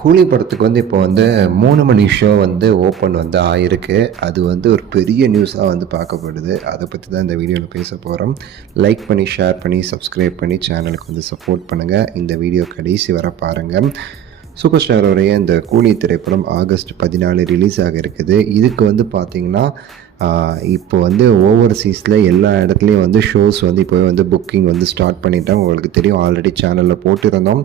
கூலி படத்துக்கு வந்து இப்போ வந்து 3 மணி ஷோ வந்து ஓப்பன் வந்து ஆயிருக்கு. அது வந்து ஒரு பெரிய நியூஸா வந்து பார்க்கப்படுது. அத பத்தி தான் இந்த வீடியோல பேச போறோம். லைக் பண்ணி, ஷேர் பண்ணி, சப்ஸ்கிரைப் பண்ணி சேனலுக்கு வந்து சப்போர்ட் பண்ணுங்க. இந்த வீடியோ கடைசி வரை பாருங்க. சூப்பர் ஸ்டாரோடைய இந்த கூலி திரைப்படம் ஆகஸ்ட் 14 ரிலீஸ் ஆக இருக்குது. இதுக்கு வந்து பார்த்தீங்கன்னா, இப்போ வந்து ஓவர்சீஸில் எல்லா இடத்துலையும் வந்து ஷோஸ் வந்து இப்போவே வந்து புக்கிங் வந்து ஸ்டார்ட் பண்ணிட்டாங்க. உங்களுக்கு தெரியும், ஆல்ரெடி சேனலில் போட்டிருந்தோம்.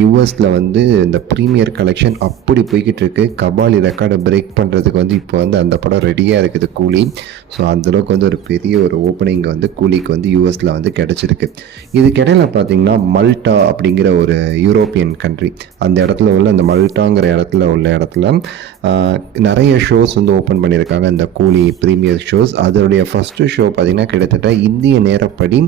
யூஎஸில் வந்து இந்த ப்ரீமியர் கலெக்ஷன் அப்படி போய்கிட்டு இருக்கு. கபாலி ரெக்கார்டை பிரேக் பண்ணுறதுக்கு வந்து இப்போ வந்து அந்த படம் ரெடியாக இருக்குது கூலி. ஸோ அந்தளவுக்கு வந்து ஒரு பெரிய ஒரு ஓப்பனிங் வந்து கூலிக்கு வந்து யூஎஸில் வந்து கிடச்சிருக்கு. இதுக்கிடையில் பார்த்தீங்கன்னா மல்டா அப்படிங்கிற ஒரு யூரோப்பியன் கண்ட்ரி, அந்த இடத்துல உள்ள அந்த மல்டாங்கிற இடத்துல உள்ள இடத்துல நிறைய ஷோஸ் வந்து ஓப்பன் பண்ணியிருக்காங்க. இந்த கூலி ப்ரீமியர் ஷோஸ் அதோடைய ஃபஸ்ட்டு ஷோ பார்த்திங்கன்னா கிட்டத்தட்ட இந்திய நேரப்படி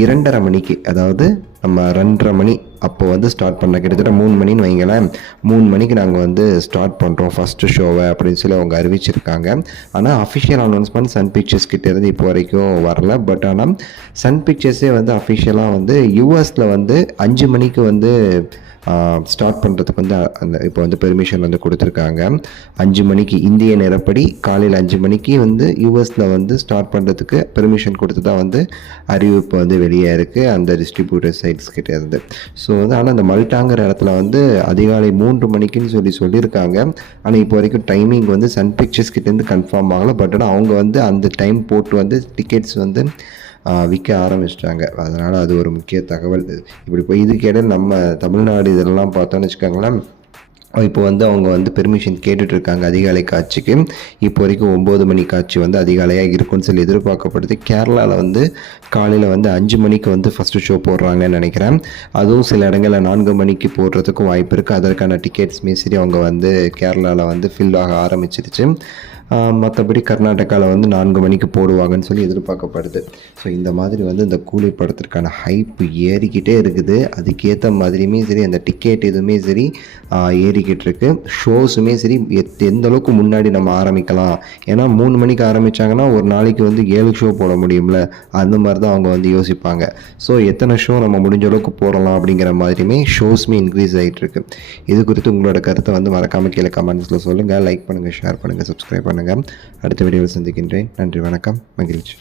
2:30 மணிக்கு, அதாவது நம்ம 2:30 மணி அப்போ வந்து ஸ்டார்ட் பண்ண, கிட்டத்தட்ட 3 மணின்னு வைங்களேன். 3 மணிக்கு நாங்கள் வந்து ஸ்டார்ட் பண்ணுறோம் ஃபஸ்ட்டு ஷோவை அப்படின்னு சொல்லி அவங்க அறிவிச்சிருக்காங்க. ஆனால் அஃபிஷியல் அனௌன்ஸ்மெண்ட் சன் பிக்சர்ஸ் கிட்டேருந்து இப்போ வரைக்கும் வரல. பட் ஆனால் சன் பிக்சர்ஸே வந்து அஃபிஷியலாக வந்து யூஎஸில் வந்து 5 மணிக்கு வந்து ஸ்டார்ட் பண்ணுறதுக்கு வந்து அந்த இப்போ வந்து பெர்மிஷன் வந்து கொடுத்துருக்காங்க. 5 மணிக்கு இந்திய நேரப்படி காலையில் 5 மணிக்கு வந்து யூஎஸில் வந்து ஸ்டார்ட் பண்ணுறதுக்கு பெர்மிஷன் கொடுத்து தான் வந்து அறிவிப்பு வந்து வெளியே இருக்குது அந்த டிஸ்ட்ரிபியூட்டர் சைட்ஸ் கிட்டே இருந்து. ஸோ வந்து ஆனால் அந்த மல்டாங்கிற இடத்துல வந்து அதிகாலை 3 மணிக்குன்னு சொல்லியிருக்காங்க. ஆனால் இப்போ வரைக்கும் டைமிங் வந்து சன் பிக்சர்ஸ் கிட்டேருந்து கன்ஃபார்ம் ஆகலை. பட் ஆனால் அவங்க வந்து அந்த டைம் போட்டு வந்து டிக்கெட்ஸ் வந்து விற்க ஆரம்பிச்சிட்டாங்க. அதனால் அது ஒரு முக்கிய தகவல். இப்படி போய் இதுக்கு இடையில் நம்ம தமிழ்நாடு இதெல்லாம் பார்த்தோன்னு வச்சுக்கோங்களேன், இப்போ வந்து அவங்க வந்து பெர்மிஷன் கேட்டுட்ருக்காங்க அதிகாலை காட்சிக்கு. இப்போ வரைக்கும் 9 மணி காட்சி வந்து அதிகாலையாக இருக்குன்னு சொல்லி எதிர்பார்க்கப்படுது. கேரளாவில் வந்து காலையில் வந்து 5 மணிக்கு வந்து ஃபஸ்ட்டு ஷோ போடுறாங்கன்னு நினைக்கிறேன். அதுவும் சில இடங்களில் 4 மணிக்கு போடுறதுக்கும் வாய்ப்பு இருக்குது. அதற்கான டிக்கெட்ஸுமே சரி அவங்க வந்து கேரளாவில் வந்து ஃபில் ஆக ஆரம்பிச்சிருச்சு. மற்றபடி கர்நாடகாவில் வந்து 4 மணிக்கு போடுவாங்கன்னு சொல்லி எதிர்பார்க்கப்படுது. ஸோ இந்த மாதிரி வந்து இந்த கூலி படத்திற்கான ஹைப் ஏறிக்கிட்டே இருக்குது. அதுக்கேற்ற மாதிரியுமே சரி அந்த டிக்கெட் இதுவுமே சரி ஏறிக்கிட்டு இருக்கு. ஷோஸுமே சரி எந்த அளவுக்கு முன்னாடி நம்ம ஆரம்பிக்கலாம், ஏன்னா 3 மணிக்கு ஆரம்பித்தாங்கன்னா ஒரு நாளைக்கு வந்து 7 ஷோ போட முடியும்ல, அந்த மாதிரி தான் அவங்க வந்து யோசிப்பாங்க. ஸோ எத்தனை ஷோ நம்ம முடிஞ்ச அளவுக்கு போடலாம் அப்படிங்கிற மாதிரியுமே ஷோஸுமே இன்க்ரீஸ் ஆகிட்டு இருக்கு. இது குறித்து உங்களோட கருத்தை வந்து மறக்காமல் கீழே கமெண்ட்ஸில் சொல்லுங்கள். லைக் பண்ணுங்கள், ஷேர் பண்ணுங்கள், சப்ஸ்கிரைப் பண்ணுங்கள். அடுத்த வீடியோவில் சந்திக்கின்றேன். நன்றி, வணக்கம், மகிழ்ச்சி.